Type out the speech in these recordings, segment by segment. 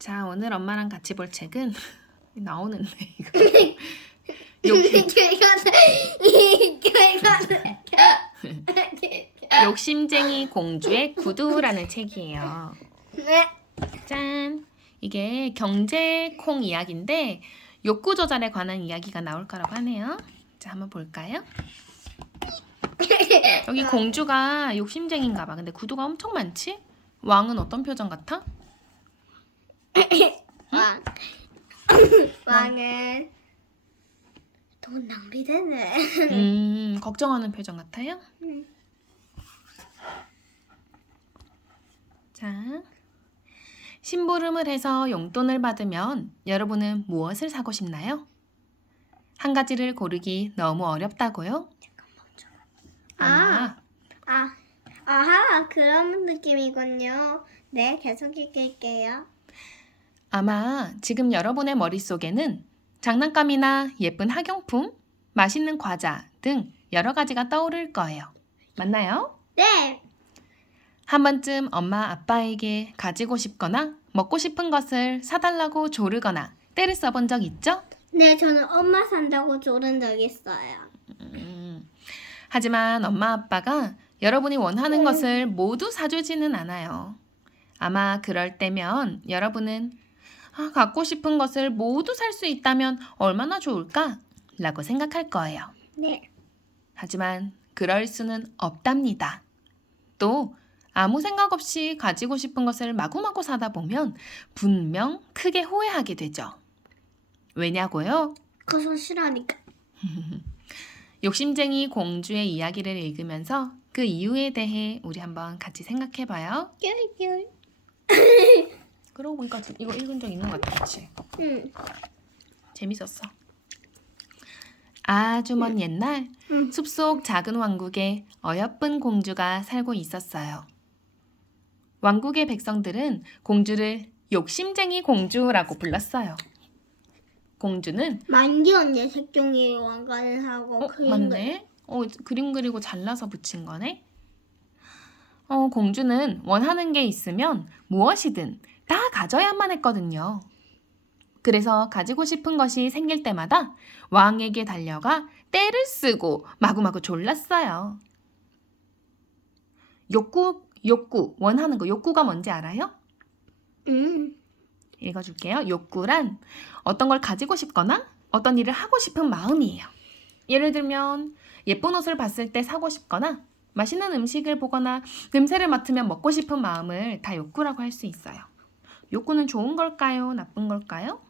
자, 오늘 엄마랑 같이 볼 책은 나오는데 이거 욕심쟁이 공주의 구두라는 책이에요. 네. 짠! 이게 경제콩 이야기인데 욕구 조절에 관한 이야기가 나올 거라고 하네요. 자, 한번 볼까요? 여기 공주가 욕심쟁이인가 봐. 근데 구두가 엄청 많지? 왕은 어떤 표정 같아? 왕은 돈 낭비되네. 걱정하는 표정 같아요? 자, 심부름을 해서 용돈을 받으면 여러분은 무엇을 사고 싶나요? 한 가지를 고르기 너무 어렵다고요? 아하, 그런 느낌이군요. 네, 계속 읽을게요. 아마 지금 여러분의 머릿속에는 장난감이나 예쁜 학용품, 맛있는 과자 등 여러 가지가 떠오를 거예요. 맞나요? 네, 한 번쯤 엄마 아빠에게 가지고 싶거나 먹고 싶은 것을 사달라고 조르거나 때를 써본 적 있죠? 네, 저는 엄마 산다고 조른 적 있어요. 하지만 엄마 아빠가 여러분이 원하는 것을 모두 사주지는 않아요. 아마 그럴 때면 여러분은 갖고 싶은 것을 모두 살 수 있다면 얼마나 좋을까? 라고 생각할 거예요. 네, 하지만 그럴 수는 없답니다. 또 아무 생각 없이 가지고 싶은 것을 마구마구 사다 보면 분명 크게 후회하게 되죠. 왜냐고요? 그것은 싫어하니까. 욕심쟁이 공주의 이야기를 읽으면서 그 이유에 대해 우리 한번 같이 생각해봐요. 뀨뀨. 그러고 보니까 이거 읽은 적 있는 것 같아, 그치? 재밌었어. 아주 먼 옛날 숲속 작은 왕국에 어여쁜 공주가 살고 있었어요. 왕국의 백성들은 공주를 욕심쟁이 공주라고 불렀어요. 공주는 만기 언니 색종이 왕관을 하고 맞네. 그림 그리고 잘라서 붙인 거네. 공주는 원하는 게 있으면 무엇이든 다 가져야만 했거든요. 그래서 가지고 싶은 것이 생길 때마다 왕에게 달려가 떼를 쓰고 마구마구 졸랐어요. 욕구, 원하는 거. 욕구가 뭔지 알아요? 읽어줄게요. 욕구란 어떤 걸 가지고 싶거나 어떤 일을 하고 싶은 마음이에요. 예를 들면 예쁜 옷을 봤을 때 사고 싶거나 맛있는 음식을 보거나 냄새를 맡으면 먹고 싶은 마음을 다 욕구라고 할 수 있어요. 욕구는 좋은 걸까요? 나쁜 걸까요?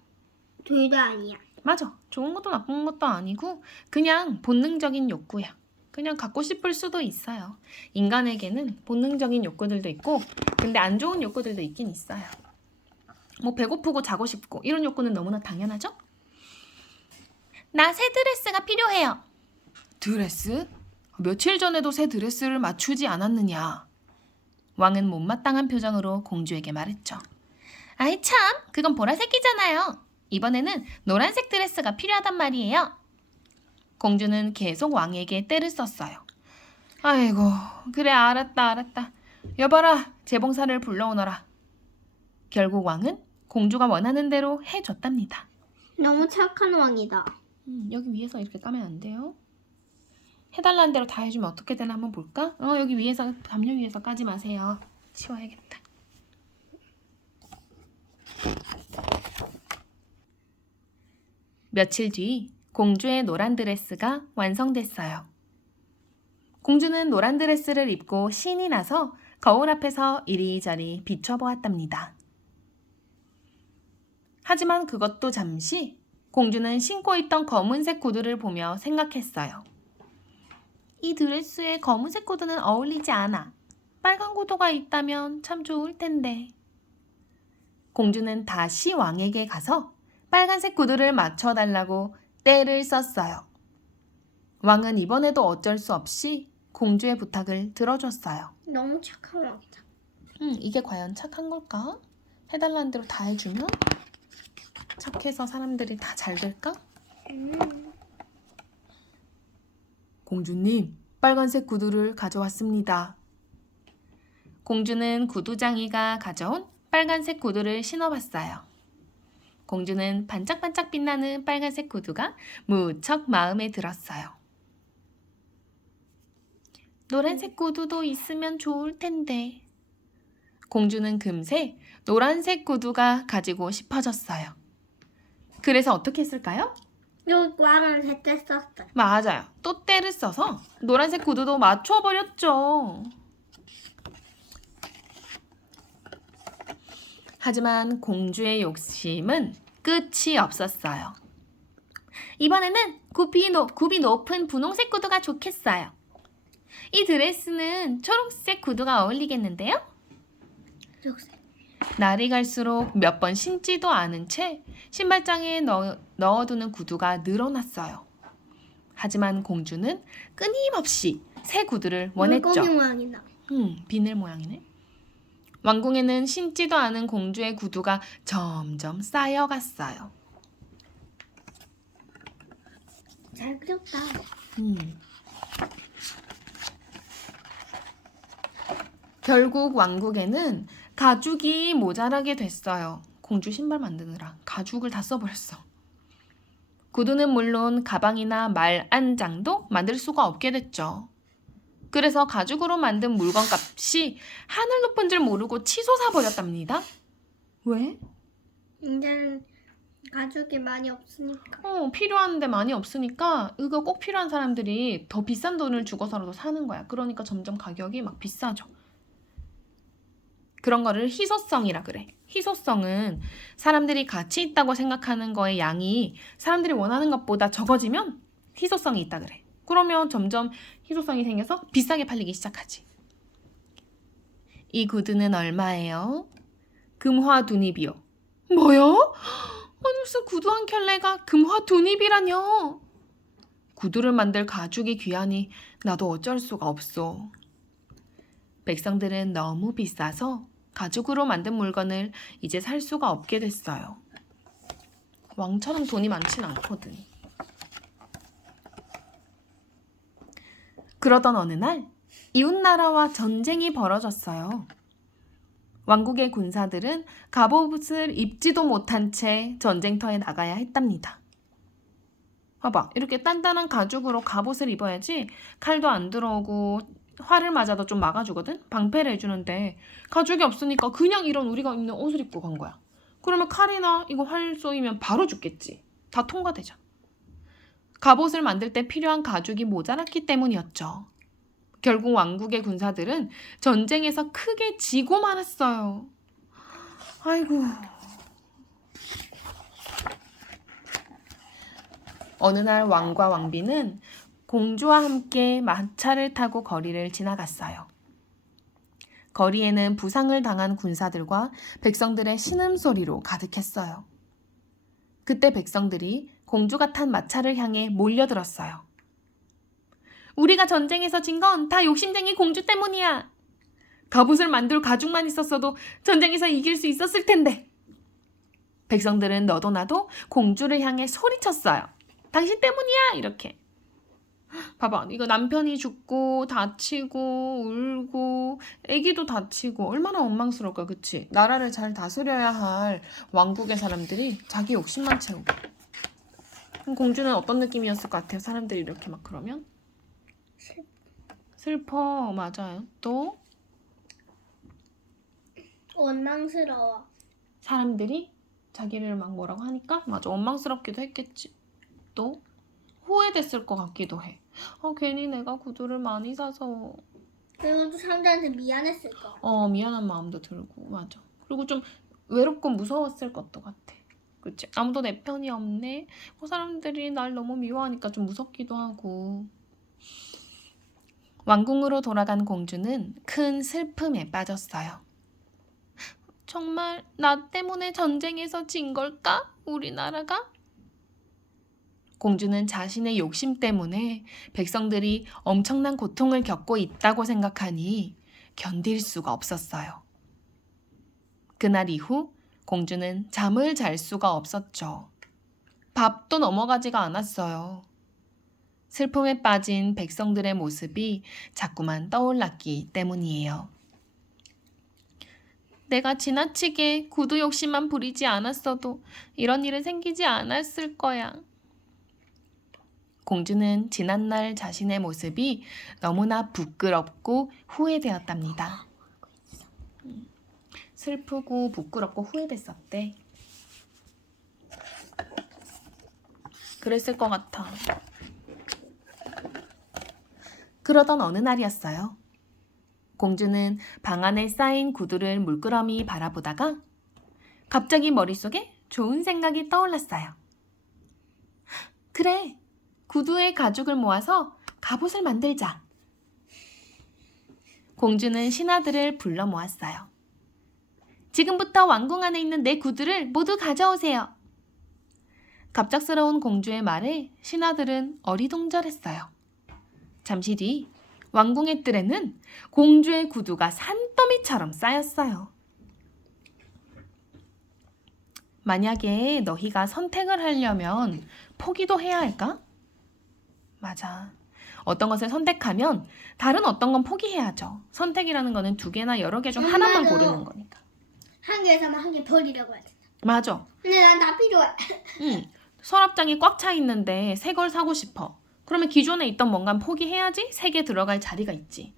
둘 다 아니야. 맞아. 좋은 것도 나쁜 것도 아니고 그냥 본능적인 욕구야. 그냥 갖고 싶을 수도 있어요. 인간에게는 본능적인 욕구들도 있고 근데 안 좋은 욕구들도 있긴 있어요. 뭐 배고프고 자고 싶고 이런 욕구는 너무나 당연하죠? 나 새 드레스가 필요해요. 드레스? 며칠 전에도 새 드레스를 맞추지 않았느냐? 왕은 못마땅한 표정으로 공주에게 말했죠. 아이 참, 그건 보라색이잖아요. 이번에는 노란색 드레스가 필요하단 말이에요. 공주는 계속 왕에게 떼를 썼어요. 아이고, 그래 알았다. 여봐라, 재봉사를 불러오너라. 결국 왕은 공주가 원하는 대로 해줬답니다. 너무 착한 왕이다. 여기 위에서 이렇게 까면 안 돼요. 해달라는 대로 다 해주면 어떻게 되나 한번 볼까? 여기 위에서, 담요 위에서 까지 마세요. 치워야겠다. 며칠 뒤 공주의 노란 드레스가 완성됐어요. 공주는 노란 드레스를 입고 신이 나서 거울 앞에서 이리저리 비춰보았답니다. 하지만 그것도 잠시 공주는 신고 있던 검은색 구두를 보며 생각했어요. 이 드레스에 검은색 구두는 어울리지 않아. 빨간 구두가 있다면 참 좋을 텐데. 공주는 다시 왕에게 가서 빨간색 구두를 맞춰달라고 떼를 썼어요. 왕은 이번에도 어쩔 수 없이 공주의 부탁을 들어줬어요. 너무 착한 왕이다. 이게 과연 착한 걸까? 해달라는 대로 다 해주면 착해서 사람들이 다 잘 될까? 공주님, 빨간색 구두를 가져왔습니다. 공주는 구두장이가 가져온 빨간색 구두를 신어봤어요. 공주는 반짝반짝 빛나는 빨간색 구두가 무척 마음에 들었어요. 노란색 구두도 있으면 좋을 텐데. 공주는 금세 노란색 구두가 가지고 싶어졌어요. 그래서 어떻게 했을까요? 여기 꽝을 제때 썼어요. 맞아요. 또 때를 써서 노란색 구두도 맞춰버렸죠. 하지만 공주의 욕심은 끝이 없었어요. 이번에는 굽이 높은 분홍색 구두가 좋겠어요. 이 드레스는 초록색 구두가 어울리겠는데요? 초록색. 날이 갈수록 몇 번 신지도 않은 채 신발장에 넣어두는 구두가 늘어났어요. 하지만 공주는 끊임없이 새 구두를 원했죠. 물고기 모양이다. 비늘 모양이네. 왕궁에는 신지도 않은 공주의 구두가 점점 쌓여갔어요. 잘 그렸다. 결국 왕국에는 가죽이 모자라게 됐어요. 공주 신발 만드느라 가죽을 다 써버렸어. 구두는 물론 가방이나 말 안장도 만들 수가 없게 됐죠. 그래서 가죽으로 만든 물건 값이 하늘 높은 줄 모르고 치솟아 버렸답니다. 왜? 이제는 가죽이 많이 없으니까. 필요한데 많이 없으니까 이거 꼭 필요한 사람들이 더 비싼 돈을 주고서라도 사는 거야. 그러니까 점점 가격이 막 비싸져. 그런 거를 희소성이라 그래. 희소성은 사람들이 가치 있다고 생각하는 거의 양이 사람들이 원하는 것보다 적어지면 희소성이 있다 그래. 그러면 점점 희소성이 생겨서 비싸게 팔리기 시작하지. 이 구두는 얼마예요? 금화 두닙이요. 뭐요? 아니 무슨 구두 한 켤레가 금화 두닙이라뇨. 구두를 만들 가죽이 귀하니 나도 어쩔 수가 없어. 백성들은 너무 비싸서 가죽으로 만든 물건을 이제 살 수가 없게 됐어요. 왕처럼 돈이 많진 않거든. 그러던 어느 날 이웃나라와 전쟁이 벌어졌어요. 왕국의 군사들은 갑옷을 입지도 못한 채 전쟁터에 나가야 했답니다. 봐봐, 이렇게 단단한 가죽으로 갑옷을 입어야지 칼도 안 들어오고 활을 맞아도 좀 막아주거든? 방패를 해주는데 가죽이 없으니까 그냥 이런 우리가 입는 옷을 입고 간 거야. 그러면 칼이나 이거 활 쏘이면 바로 죽겠지. 다 통과되잖아. 갑옷을 만들 때 필요한 가죽이 모자랐기 때문이었죠. 결국 왕국의 군사들은 전쟁에서 크게 지고 말았어요. 아이고. 어느 날 왕과 왕비는 공주와 함께 마차를 타고 거리를 지나갔어요. 거리에는 부상을 당한 군사들과 백성들의 신음소리로 가득했어요. 그때 백성들이 공주가 탄 마차를 향해 몰려들었어요. 우리가 전쟁에서 진 건 다 욕심쟁이 공주 때문이야. 갑옷을 만들 가죽만 있었어도 전쟁에서 이길 수 있었을 텐데. 백성들은 너도 나도 공주를 향해 소리쳤어요. 당신 때문이야! 이렇게. 봐봐, 이거 남편이 죽고 다치고 울고 애기도 다치고 얼마나 원망스러울까, 그치? 나라를 잘 다스려야 할 왕국의 사람들이 자기 욕심만 채우고. 그럼 공주는 어떤 느낌이었을 것 같아요? 사람들이 이렇게 막 그러면? 슬퍼, 맞아요. 또 원망스러워. 사람들이 자기를 막 뭐라고 하니까 맞아, 원망스럽기도 했겠지. 또 후회됐을 것 같기도 해. 괜히 내가 구두를 많이 사서. 그리고 또 사람들한테 미안했을 거. 미안한 마음도 들고, 맞아. 그리고 좀 외롭고 무서웠을 것도 같아. 그치? 아무도 내 편이 없네. 사람들이 날 너무 미워하니까 좀 무섭기도 하고. 왕궁으로 돌아간 공주는 큰 슬픔에 빠졌어요. 정말 나 때문에 전쟁에서 진 걸까? 우리나라가? 공주는 자신의 욕심 때문에 백성들이 엄청난 고통을 겪고 있다고 생각하니 견딜 수가 없었어요. 그날 이후 공주는 잠을 잘 수가 없었죠. 밥도 넘어가지가 않았어요. 슬픔에 빠진 백성들의 모습이 자꾸만 떠올랐기 때문이에요. 내가 지나치게 구두 욕심만 부리지 않았어도 이런 일은 생기지 않았을 거야. 공주는 지난날 자신의 모습이 너무나 부끄럽고 후회되었답니다. 슬프고 부끄럽고 후회됐었대. 그랬을 것 같아. 그러던 어느 날이었어요. 공주는 방 안에 쌓인 구두를 물끄러미 바라보다가 갑자기 머릿속에 좋은 생각이 떠올랐어요. 그래, 구두의 가죽을 모아서 갑옷을 만들자. 공주는 신하들을 불러 모았어요. 지금부터 왕궁 안에 있는 내 구두를 모두 가져오세요. 갑작스러운 공주의 말에 신하들은 어리둥절했어요. 잠시 뒤 왕궁의 뜰에는 공주의 구두가 산더미처럼 쌓였어요. 만약에 너희가 선택을 하려면 포기도 해야 할까? 맞아. 어떤 것을 선택하면 다른 어떤 건 포기해야죠. 선택이라는 거는 두 개나 여러 개 중 하나만 맞아. 고르는 거니까. 한 개에서만 한 개 버리라고 해야 돼. 맞아. 근데 난 다 필요해. 응. 서랍장이 꽉 차 있는데 새 걸 사고 싶어. 그러면 기존에 있던 뭔가는 포기해야지 새 개 들어갈 자리가 있지.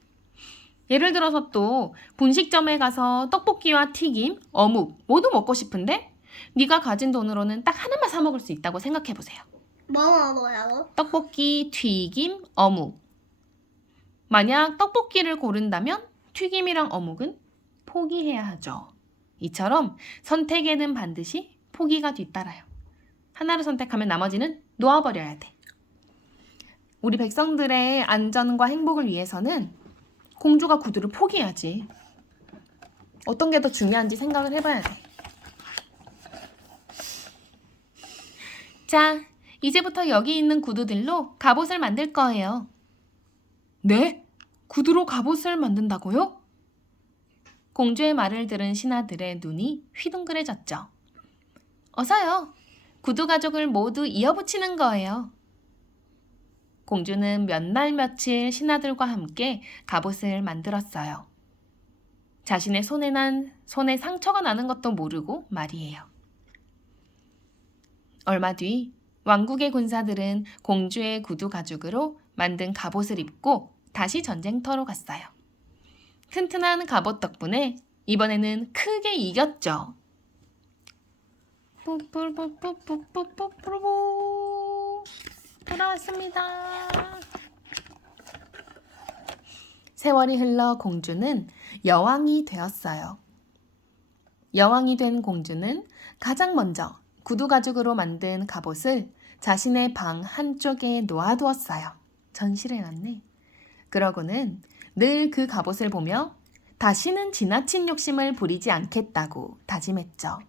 예를 들어서 또 분식점에 가서 떡볶이와 튀김, 어묵 모두 먹고 싶은데 네가 가진 돈으로는 딱 하나만 사 먹을 수 있다고 생각해 보세요. 뭐라고? 떡볶이, 튀김, 어묵. 만약 떡볶이를 고른다면 튀김이랑 어묵은 포기해야 하죠. 이처럼 선택에는 반드시 포기가 뒤따라요. 하나를 선택하면 나머지는 놓아버려야 돼. 우리 백성들의 안전과 행복을 위해서는 공주가 구두를 포기해야지. 어떤 게 더 중요한지 생각을 해봐야 돼. 자, 이제부터 여기 있는 구두들로 갑옷을 만들 거예요. 네? 구두로 갑옷을 만든다고요? 공주의 말을 들은 신하들의 눈이 휘둥그레졌죠. 어서요. 구두 가죽을 모두 이어붙이는 거예요. 공주는 몇 날 며칠 신하들과 함께 갑옷을 만들었어요. 자신의 손에 상처가 나는 것도 모르고 말이에요. 얼마 뒤 왕국의 군사들은 공주의 구두 가죽으로 만든 갑옷을 입고 다시 전쟁터로 갔어요. 튼튼한 갑옷 덕분에 이번에는 크게 이겼죠. 뽀뽀뽀뽀뽀뽀뽀뽀 돌아왔습니다. 세월이 흘러 공주는 여왕이 되었어요. 여왕이 된 공주는 가장 먼저 구두 가죽으로 만든 갑옷을 자신의 방 한쪽에 놓아두었어요. 전시를 해놨네. 그러고는 늘 그 갑옷을 보며 다시는 지나친 욕심을 부리지 않겠다고 다짐했죠.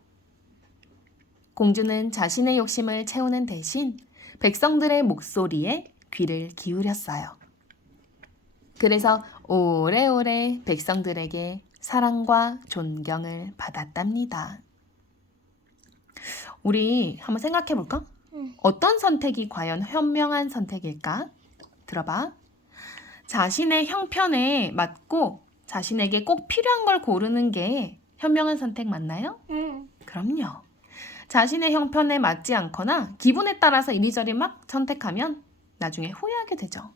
공주는 자신의 욕심을 채우는 대신 백성들의 목소리에 귀를 기울였어요. 그래서 오래오래 백성들에게 사랑과 존경을 받았답니다. 우리 한번 생각해 볼까? 어떤 선택이 과연 현명한 선택일까? 들어봐. 자신의 형편에 맞고 자신에게 꼭 필요한 걸 고르는 게 현명한 선택 맞나요? 응. 그럼요. 자신의 형편에 맞지 않거나 기분에 따라서 이리저리 막 선택하면 나중에 후회하게 되죠.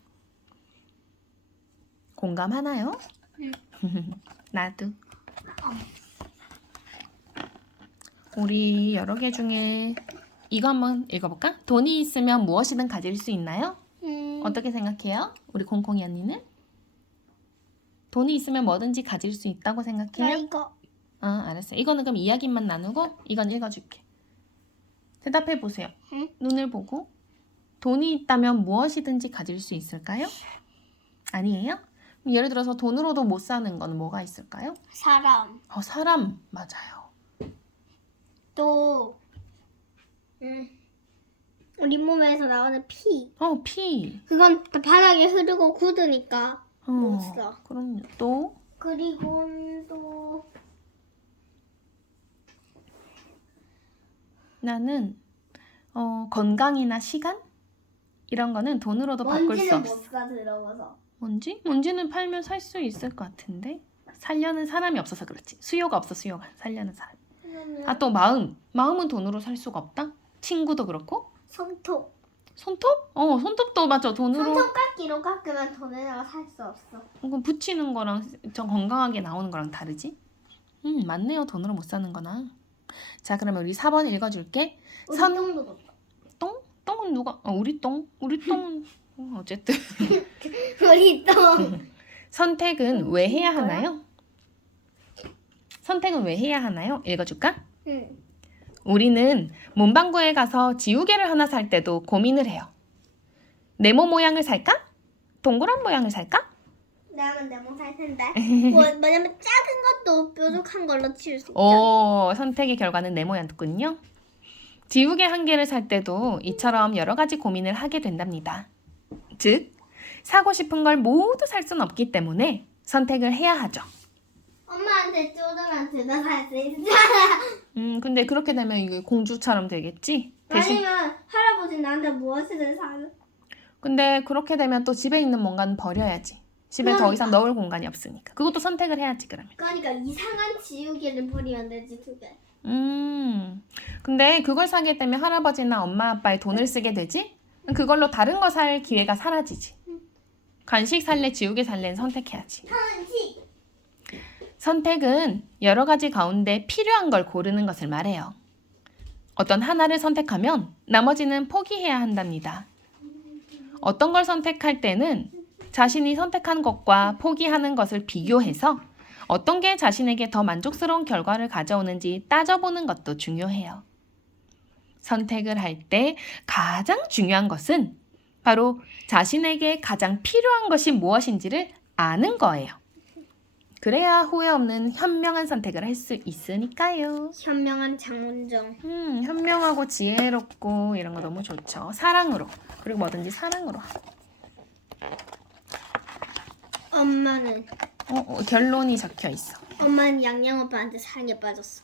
공감하나요? 응. 나도. 우리 여러 개 중에 이거 한번 읽어볼까? 돈이 있으면 무엇이든 가질 수 있나요? 어떻게 생각해요? 우리 콩콩이 언니는? 돈이 있으면 뭐든지 가질 수 있다고 나 생각해요? 이거. 알았어. 이거는 그럼 이야기만 나누고 이건 읽어줄게. 대답해 보세요. 응? 눈을 보고 돈이 있다면 무엇이든지 가질 수 있을까요? 아니에요? 그럼 예를 들어서 돈으로도 못 사는 건 뭐가 있을까요? 사람. 사람 맞아요. 또 우리 몸에서 나오는 피. 피. 그건 다 바닥에 흐르고 굳으니까 못 어, 써. 그럼요. 또 그리고 또 나는 건강이나 시간 이런 거는 돈으로도 바꿀 수 먼지는 없어. 못 사 들어가서. 뭔지? 뭔지는 팔면 살 수 있을 것 같은데. 살려는 사람이 없어서 그렇지. 수요가 없어, 수요가. 살려는 사람. 아, 또 마음은 돈으로 살 수가 없다? 친구도 그렇고? 손톱. 손톱? 손톱도 맞아. 돈으로. 손톱 깎기로 깎으면 돈에다가 살 수 없어. 이건 붙이는 거랑 좀 건강하게 나오는 거랑 다르지? 맞네요. 돈으로 못 사는 거나. 자, 그러면 우리 4번 읽어줄게. 우리 선- 똥도 못 봐. 똥? 똥은 누가? 우리 똥? 우리 똥은 어쨌든. 우리 똥. 선택은 왜 해야 이거야? 하나요? 선택은 왜 해야 하나요? 읽어줄까? 응. 우리는 문방구에 가서 지우개를 하나 살 때도 고민을 해요. 네모 모양을 살까? 동그란 모양을 살까? 나는 네모 살 텐데. 왜냐면 작은 것도 뾰족한 걸로 치울 수 있잖아. 선택의 결과는 네모였군요. 지우개 한 개를 살 때도 이처럼 여러 가지 고민을 하게 된답니다. 즉, 사고 싶은 걸 모두 살 수는 없기 때문에 선택을 해야 하죠. 엄마한테 쪼르면 둘다 살 수 있어. 근데 그렇게 되면 이게 공주처럼 되겠지? 대신 아니면 할아버지 나한테 무엇이든 사는. 근데 그렇게 되면 또 집에 있는 뭔가는 버려야지. 집에 더 이상 넣을 공간이 없으니까. 그것도 선택을 해야지 그러면. 그러니까 이상한 지우개를 버리면 되지 2개. 근데 그걸 사게 되면 할아버지나 엄마 아빠의 돈을 쓰게 되지? 그걸로 다른 거 살 기회가 사라지지. 간식 살래, 지우개 살래는 선택해야지. 한식. 선택은 여러 가지 가운데 필요한 걸 고르는 것을 말해요. 어떤 하나를 선택하면 나머지는 포기해야 한답니다. 어떤 걸 선택할 때는 자신이 선택한 것과 포기하는 것을 비교해서 어떤 게 자신에게 더 만족스러운 결과를 가져오는지 따져보는 것도 중요해요. 선택을 할 때 가장 중요한 것은 바로 자신에게 가장 필요한 것이 무엇인지를 아는 거예요. 그래야 후회 없는 현명한 선택을 할 수 있으니까요. 현명한 장문정. 현명하고 지혜롭고 이런 거 너무 좋죠. 사랑으로. 그리고 뭐든지 사랑으로. 엄마는 결론이 적혀 있어. 엄마는 양양 오빠한테 사랑에 빠졌어.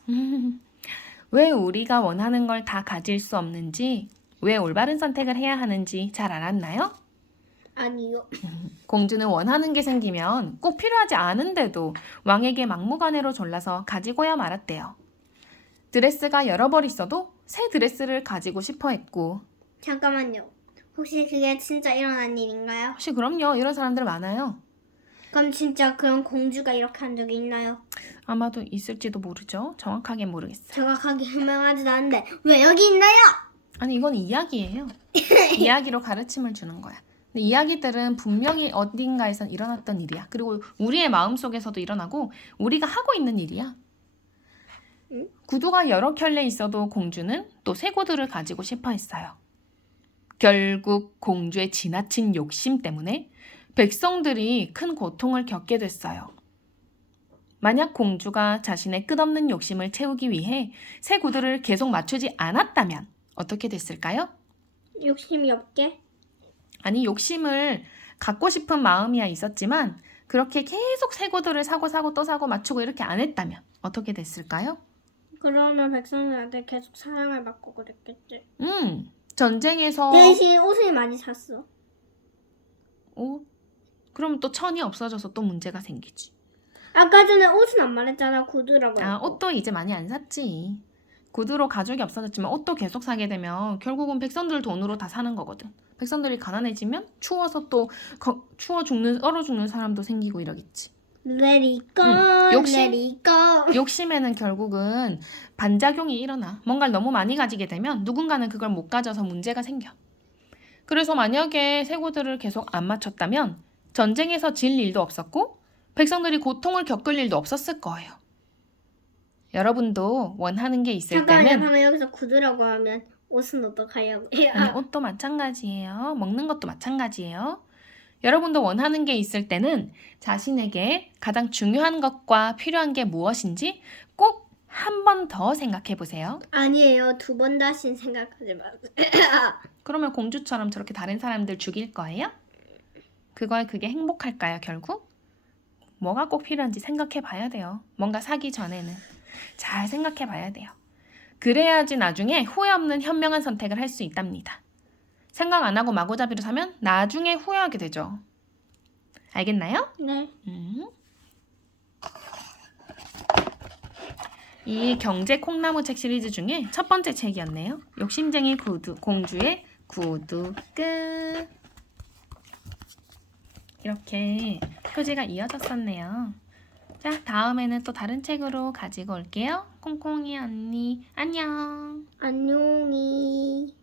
왜 우리가 원하는 걸 다 가질 수 없는지, 왜 올바른 선택을 해야 하는지 잘 알았나요? 아니요. 공주는 원하는 게 생기면 꼭 필요하지 않은데도 왕에게 막무가내로 졸라서 가지고야 말았대요. 드레스가 여러 벌 있어도 새 드레스를 가지고 싶어 했고, 잠깐만요. 혹시 그게 진짜 일어난 일인가요? 혹시 그럼요. 이런 사람들 많아요. 그럼 진짜 그런 공주가 이렇게 한 적이 있나요? 아마도 있을지도 모르죠. 정확하게 모르겠어요. 정확하게 설명하지도 않는데 왜 여기 있나요? 아니, 이건 이야기예요. 이야기로 가르침을 주는 거야. 근데 이야기들은 분명히 어딘가에선 일어났던 일이야. 그리고 우리의 마음속에서도 일어나고 우리가 하고 있는 일이야. 응? 구두가 여러 켤레 있어도 공주는 또 새 구두를 가지고 싶어 했어요. 결국 공주의 지나친 욕심 때문에 백성들이 큰 고통을 겪게 됐어요. 만약 공주가 자신의 끝없는 욕심을 채우기 위해 새 구두를 계속 맞추지 않았다면 어떻게 됐을까요? 욕심이 없게? 아니, 욕심을 갖고 싶은 마음이야 있었지만 그렇게 계속 새 구두를 사고 또 사고 맞추고 이렇게 안 했다면 어떻게 됐을까요? 그러면 백성들한테 계속 사랑을 받고 그랬겠지. 전쟁에서 대신 옷을 많이 샀어. 그럼 또 천이 없어져서 또 문제가 생기지. 아까 전에 옷은 안 말했잖아. 구두라고. 옷도 이제 많이 안 샀지. 구두로 가족이 없어졌지만 옷도 계속 사게 되면 결국은 백성들 돈으로 다 사는 거거든. 백성들이 가난해지면 추워서 또 얼어 죽는 사람도 생기고 이러겠지. Let it go. 욕심? Let it go. 욕심에는 결국은 반작용이 일어나. 뭔가를 너무 많이 가지게 되면 누군가는 그걸 못 가져서 문제가 생겨. 그래서 만약에 새 구두를 계속 안 맞췄다면 전쟁에서 질 일도 없었고 백성들이 고통을 겪을 일도 없었을 거예요. 여러분도 원하는 게 있을 때는 잠깐만 여기서 구두라고 하면 옷은 어떡하냐고요? 아니, 옷도 마찬가지예요. 먹는 것도 마찬가지예요. 여러분도 원하는 게 있을 때는 자신에게 가장 중요한 것과 필요한 게 무엇인지 꼭 한 번 더 생각해 보세요. 아니에요. 2번 다신 생각하지 마세요. 그러면 공주처럼 저렇게 다른 사람들 죽일 거예요? 그게 행복할까요, 결국? 뭐가 꼭 필요한지 생각해 봐야 돼요. 뭔가 사기 전에는 잘 생각해 봐야 돼요. 그래야지 나중에 후회 없는 현명한 선택을 할 수 있답니다. 생각 안 하고 마구잡이로 사면 나중에 후회하게 되죠. 알겠나요? 네. 이 경제 콩나무 책 시리즈 중에 첫 번째 책이었네요. 욕심쟁이 공주의 구두 끝. 이렇게 표지가 이어졌었네요. 자, 다음에는 또 다른 책으로 가지고 올게요. 콩콩이 언니, 안녕. 안녕히.